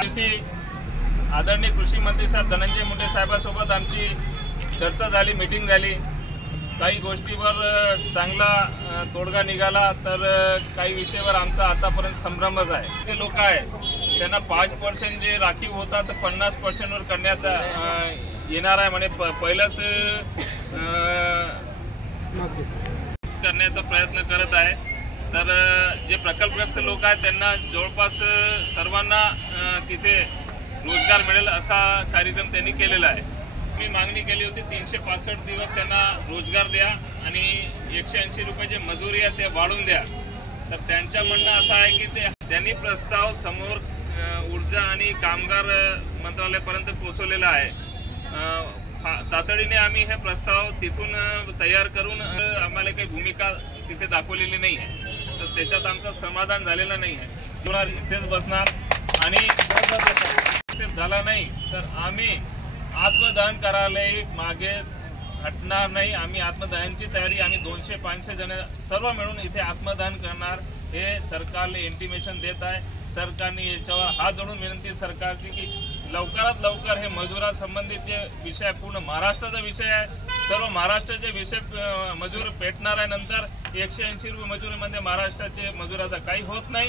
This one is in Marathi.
आदरणीय कृषी मंत्री साहेब धनंजय मुंडे साहेबांसोबत आमची चर्चा झाली, मीटिंग झाली। काही गोष्टीवर चांगला तोडगा निघाला, तर काही विषयावर आमचा आतापर्यंत संभ्रमच आहे। ते लोक आहे त्यांना 5% जे राखीव होता तर 50% वर करण्यात येणार आहे म्हणे। पहिलाच करण्याचा प्रयत्न करत आहे। तर जे प्रकल्पग्रस्त लोक आहेत त्यांना जवळपास सर्वांना तिथे रोजगार मिळेल असा कार्यक्रम त्यांनी केलेला आहे। मी मागणी केली होती 365 दिवस त्यांना रोजगार द्या आणि 180 रुपये जे मजुरी आहे ते वाढवून द्या। तर त्यांच्या म्हणणं असं आहे की त्यांनी प्रस्ताव समोर ऊर्जा आणि कामगार मंत्रालयापर्यंत पोहोचवलेला आहे। तातडीने आम्ही हे प्रस्ताव तिथून तयार करून आम्हाला काही भूमिका तिथे दाखवलेली नाही आहे, तर त्याच्यात आमचं समाधान झालेलं नाही आहे। इथेच बसणार आणि झाला नाही तर आम्ही आत्मदहन करायला मागे हटणार नाही। आम्ही आत्मदहनची तयारी आम्ही 200-500 जण सर्व मिळून इथे आत्मदहन करणार हे सरकारला इंटिमेशन देत आहे। सरकारने याच्यावर हात जोडून विनंती सरकारची की लवकरात लवकर हे मजुरासंबंधित जे विषय पूर्ण महाराष्ट्राचा विषय आहे, सर्व महाराष्ट्राचे विषय मजूर पेटणार आहे। नंतर 180 रुपये मजुरीमध्ये महाराष्ट्राचे मजुराचा काही होत नाही।